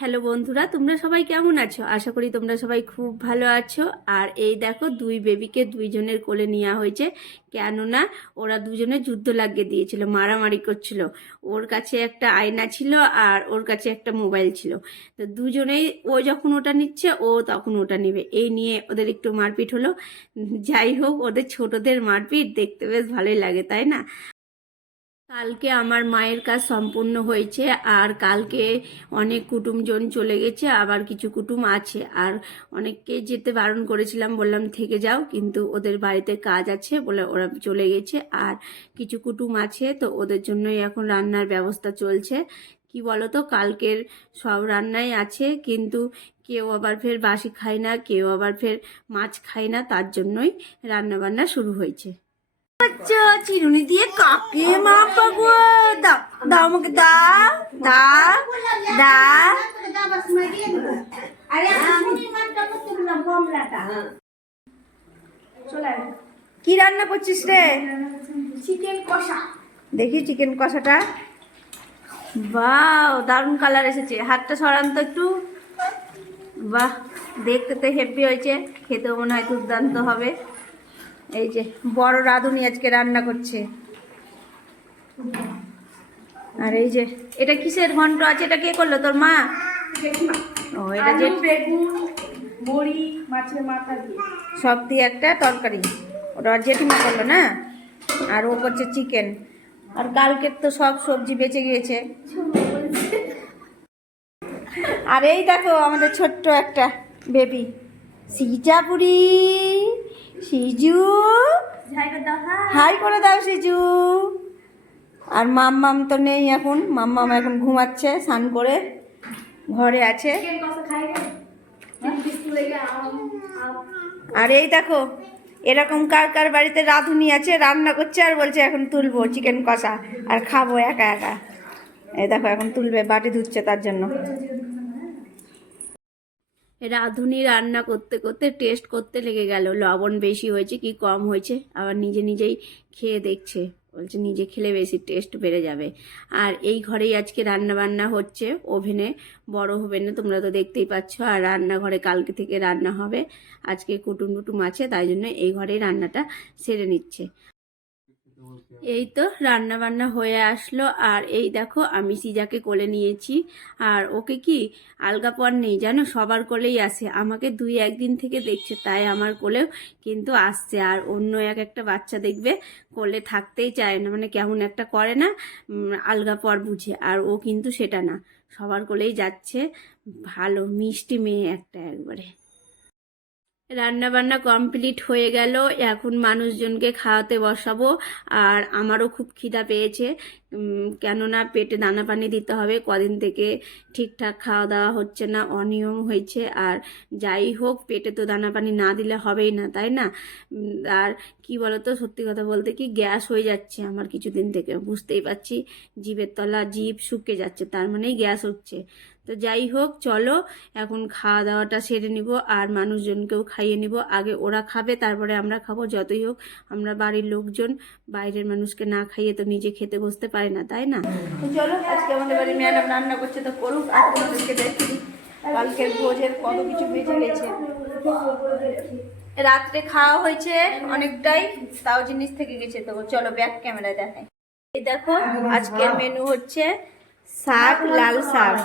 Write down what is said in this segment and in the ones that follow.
Hello বন্ধুরা, তোমরা সবাই কেমন আছো? আশা করি তোমরা সবাই খুব ভালো আছো। আর এই দেখো, দুই বেবিকে দুইজনের কোলে নেওয়া হয়েছে, কেননা ওরা দুজনে যুদ্ধ লাগিয়ে দিয়েছিল, মারামারি করছিল। ওর কাছে একটা আয়না ছিল আর ওর কাছে একটা মোবাইল ছিল। তো দুজনেই, ও যখন ওটা নিচ্ছে ও তখন ওটা নেবে, এই নিয়ে ওদের একটু মারপিট হলো। যাই হোক, ওদের ছোটদের মারপিট দেখতে বেশ ভালোই লাগে, তাই না? কালকে আমার মায়ের কাজ সম্পূর্ণ হয়েছে, আর কালকে অনেক কুটুমজন চলে গেছে, আবার কিছু কুটুম আছে। আর অনেককে যেতে বারণ করেছিলাম, বললাম থেকে যাও, কিন্তু ওদের বাড়িতে কাজ আছে বলে ওরা চলে গেছে। আর কিছু কুটুম আছে, তো ওদের জন্যই এখন রান্নার ব্যবস্থা চলছে। কি বলো তো, কালকের সব রান্নাই আছে, কিন্তু কেউ আবার ফের বাসি খায় না, কেউ আবার ফের মাছ খায় না, তার জন্যই রান্না বান্না শুরু হয়েছে। আচ্ছা, চিরুনি দিয়ে কাকে মাপা গো? দাও দাও, আমাকে দাও দাও দাও। কি রান্না করছিস রে? চিকেন কষা। দেখি চিকেন কষাটা। বাহ, দারুণ কালার এসেছে। হাতটা সরান তো একটু। বাহ, দেখতে তো হেভি হয়েছে, খেতেও মনে হয় দুর্দান্ত হবে। এই যে বড় রাঁধুনি আজকে রান্না করছে। আর এই যে, এটা কিসের ঘন্ট আছে? এটা কে করলো, তোর মা? ও, এটা যে বেগুন, বড়ি, মাছের মাথা দিয়ে সব দিয়ে একটা তরকারি, ওটা জেঠিমা করলো না? আর ও করছে চিকেন। আর কালকের তো সব সবজি বেঁচে গিয়েছে। আর এই দেখো আমাদের ছোট্ট একটা বেবি সিজাপুরি, সিজু, হাই করে দাও সিজু। আর মাম্মাম তো নেই এখন, মাম্মাম এখন ঘুমাচ্ছে, স্নান করে ঘরে আছে। চিকেন কষা খাই রে। স্কুলে গিয়ে আর এই দেখো, এরকম কার কার বাড়িতে রাঁধুনি আছে, রান্না করছে আর বলছে এখন তুলবো চিকেন কষা আর খাবো একা একা। এই দেখো এখন তুলবে, বাটি ধুচ্ছে তার জন্য। রাঁধুনি রান্না করতে করতে টেস্ট করতে লেগে গেল, লবণ বেশি হয়েছে কি কম হয়েছে, আবার নিজে নিজেই খেয়ে দেখছে, বলছে নিজে খেলে বেশি টেস্ট বেড়ে যাবে। আর এই ঘরেই আজকে রান্না বান্না হচ্ছে, ওভেনে, বড় ওভেনে, তোমরা তো দেখতেই পাচ্ছ। আর রান্নাঘরে কালকে থেকে রান্না হবে, আজকে কুটুম টুটুম আছে, তাই জন্য এই ঘরেই রান্নাটা সেরে নিচ্ছে। এই তো রান্না বান্না হয়ে আসলো। আর এই দেখো, আমি সিজাকে কোলে নিয়েছি। আর ওকে কি আলগা পর নেই জানো, সবার কোলেই আসে, আমাকে দুই একদিন থেকে দেখছে, তাই আমার কোলেও কিন্তু আসছে। আর অন্য একটা বাচ্চা দেখবে কোলে থাকতেই চায় না, মানে কেমন একটা করে না, আলগা পর বুঝে। আর ও কিন্তু সেটা না, সবার কোলেই যাচ্ছে। ভালো মিষ্টি মেয়ে একটা একবারে। রান্না বান্না কমপ্লিট হয়ে গেল, এখন মানুষজনকে খাওয়াতে বসাবো। আর আমারও খুব খিদা পেয়েছে, কেননা পেটে দানা পানি দিতে হবে, কদিন থেকে ঠিকঠাক খাওয়া দাওয়া হচ্ছে না, অনিয়ম হয়েছে। আর যাই হোক, পেটে তো দানা পানি না দিলে হবেই না, তাই না? আর কি বলতো, সত্যি কথা বলতে কি, গ্যাস হয়ে যাচ্ছে আমার কিছুদিন থেকে, বুঝতেই পারছি, জিভের তলা জিভ শুকিয়ে যাচ্ছে, তার মানেই গ্যাস হচ্ছে। তো যাই হোক, চলো এখন খাওয়া দাওয়াটা সেরে নিব, আর মানুষজনকেও খাইয়ে নিব। আগে ওরা খাবে, তারপরে আমরা খাবো। যতই হোক আমরা বাড়ির লোকজন, বাইরের মানুষকে না খাইয়ে তো নিজে খেতে বসতে পারে না, তাই না? তো চলো, আজকে আমাদের বাড়ি ম্যাডাম রান্না করছে, তো করুক, আর তোমাদেরকে দেখি কালকের ভোজের কত কিছু বেঁচে গেছে। রাত্রে খাওয়া হয়েছে অনেকটাই, তাও জিনিস থেকে গেছে। তো চলো ব্যাক ক্যামেরায় দেখাই। এই দেখো, আজকের মেনু হচ্ছে শাক, লাল শাক,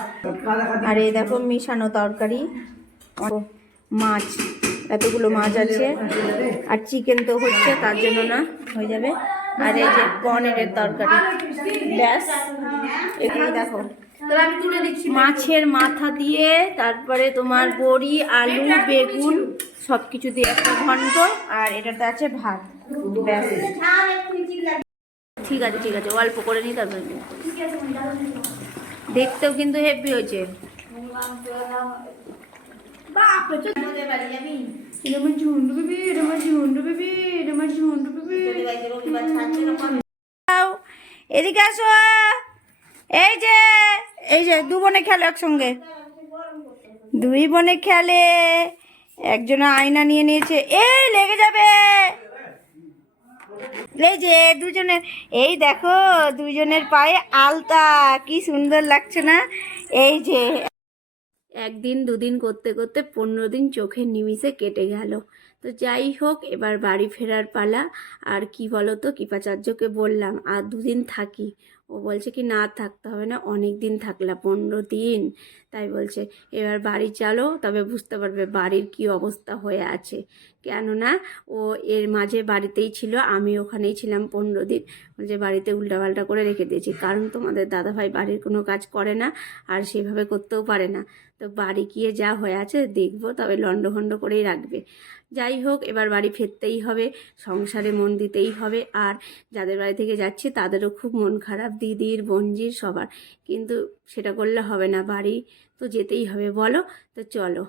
আর এই দেখো মিশানো তরকারি, মাছ, এতগুলো মাছ আছে। আর চিকেন তো হচ্ছে, তার জন্য না, হয়ে যাবে। আর এই যে পনিরের তরকারি, ব্যাস। এখানে দেখো মাছের মাথা দিয়ে, তারপরে তোমার বড়ি, আলু, বেগুন সব কিছু দিয়ে একটা ঘন্ট, আর এটাতে আছে ভাত, ব্যাস। ঠিক আছে ঠিক আছে, অল্প করে নিই, তারপরে দেখতেও কিন্তু হেভি হয়েছে। এদিকে আসো, এই যে, এই যে দু বোনে খেলে একসঙ্গে, দুই বোনে খেলে, একজন আয়না নিয়ে নিয়েছে, এই লেগে যাবে। এই যে দুজনের, এই দেখো দুজনের পায়ে আলতা, কি সুন্দর লাগছে না? এই যে একদিন দুদিন করতে করতে 15 দিন চোখের নিমিষে কেটে গেল। তো যাই হোক, এবার বাড়ি ফেরার পালা। আর কি বলো তো, কৃপাচার্যকে বললাম আর 2 দিন থাকি। ও বলছে কি না, থাকতে হবে না, অনেক দিন থাকলা, 15 দিন। তাই বলছে এবার বাড়ি চলো, তবে বুঝতে পারবে বাড়ির কি অবস্থা হয়ে আছে। কেননা ও এর মাঝে বাড়িতেই ছিল, আমি ওখানেই ছিলাম 15 দিন। বলছে বাড়িতে উল্টাপাল্টা করে রেখে দিয়েছি, কারণ তোমাদের দাদাভাই বাড়ির কোনো কাজ করে না আর সেভাবে করতেও পারে না। তো বাড়ি গিয়ে যা হয়ে আছে দেখবো, তবে লন্ডভন্ড করেই রাখবে। যাই হোক, এবার বাড়ি ফিরতেই হবে, সংসারে মন দিতেই হবে। আর যাদের বাড়ি থেকে যাচ্ছি তাদেরও খুব মন খারাপ, দিদির বোনজির সবার। কিন্তু সেটা করলে হবে না, বাড়ি তো যেতেই হবে, বলো। তো চলো।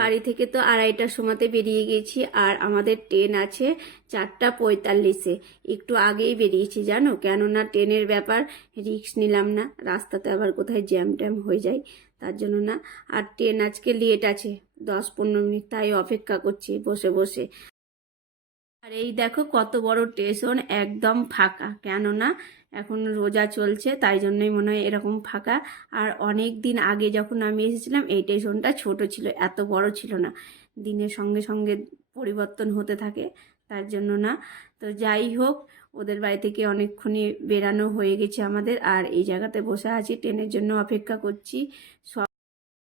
বাড়ি থেকে তো 2:30টার সময়তে বেরিয়ে গেছি, আর আমাদের ট্রেন আছে 4:45-এ। একটু আগেই বেরিয়েছি জানো, কেননা ট্রেনের ব্যাপার, রিস্ক নিলাম না, রাস্তাতে আবার কোথায় জ্যাম ট্যাম হয়ে যায়, তার জন্য না। আর ট্রেন আজকে লেট আছে 10-15 মিনিট, তাই অপেক্ষা করছি বসে বসে। আর এই দেখো কত বড় স্টেশন, একদম ফাঁকা, কেননা এখন রোজা চলছে, তাই জন্যই মনে হয় এরকম ফাঁকা। আর অনেক দিন আগে যখন আমি এসেছিলাম এই স্টেশনটা ছোট ছিল, এত বড় ছিল না। দিনের সঙ্গে সঙ্গে পরিবর্তন হতে থাকে, তার জন্য না। তো যাই হোক, ওদের বাড়ি থেকে অনেকক্ষণই বেরানো হয়ে গেছে আমাদের, আর এই জায়গাতে বসে আছি, ট্রেনের জন্য অপেক্ষা করছি।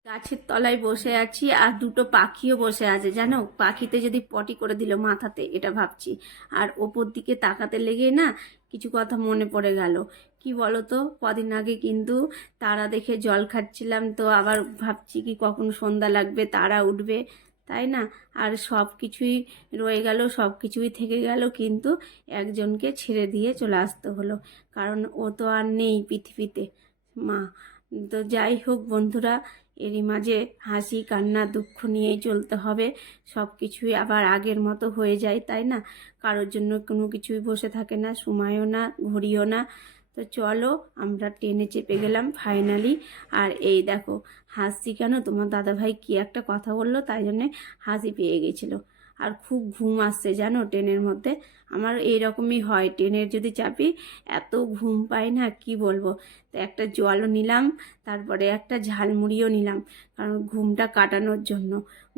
গাছের তলায় বসে আছি, আর দুটো পাখিও বসে আছে জানো, পাখিতে যদি পটি করে দিল মাথাতে, এটা ভাবছি। আর ওপর দিকে তাকাতে লেগে না কিছু কথা মনে পড়ে গেল। কি বলো তো, কদিন আগে কিন্তু তারা দেখে জল খাচ্ছিলাম, তো আবার ভাবছি কি কখন সন্ধ্যা লাগবে, তারা উঠবে, তাই না। আর সব কিছুই রয়ে গেল, সব কিছুই থেকে গেল, কিন্তু একজনকে ছেড়ে দিয়ে চলে আসতে হলো, কারণ ও তো আর নেই পৃথিবীতে, মা। তো যাই হোক বন্ধুরা, এরই মাঝে হাসি কান্না দুঃখ নিয়েই চলতে হবে। সব কিছুই আবার আগের মতো হয়ে যায়, তাই না। কারোর জন্য কোনো কিছুই বসে থাকে না, সময়ও না, ঘড়িও না। তো চলো, আমরা ট্রেনে চেপে গেলাম ফাইনালি। আর এই দেখো হাসছি কেন, তোমার দাদাভাই কি একটা কথা বললো, তাই জন্যে হাসি পেয়ে গেছিলো। আর খুব ঘুম আসছে জানো ট্রেনের মধ্যে, আমার এইরকমই হয়, ট্রেনের যদি চাপি এত ঘুম পাই না, কি বলবো। তো একটা জলও নিলাম, তারপরে একটা ঝালমুড়িও নিলাম, কারণ ঘুমটা কাটানোর জন্য।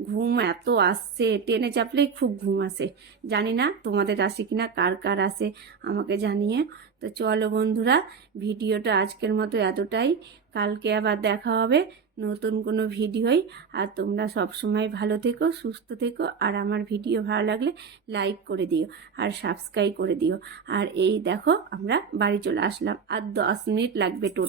ঘুম এত আসছে, ট্রেনে চাপলেই খুব ঘুম আসে। জানি না তোমাদের আসে কিনা, কার কার আসে আমাকে জানিয়ে। তো চলো বন্ধুরা, ভিডিওটা আজকের মতো এতটাই। কালকে আবার দেখা হবে নতুন কোনো ভিডিওই। আর তোমরা সব সময় ভালো থেকো, সুস্থ থেকো, আর আমার ভিডিও ভালো লাগলে লাইক করে দিও আর সাবস্ক্রাইব করে দিও। আর এই দেখো আমরা বাড়ি চলে আসলাম, আর 10 মিনিট লাগবে টোটাল।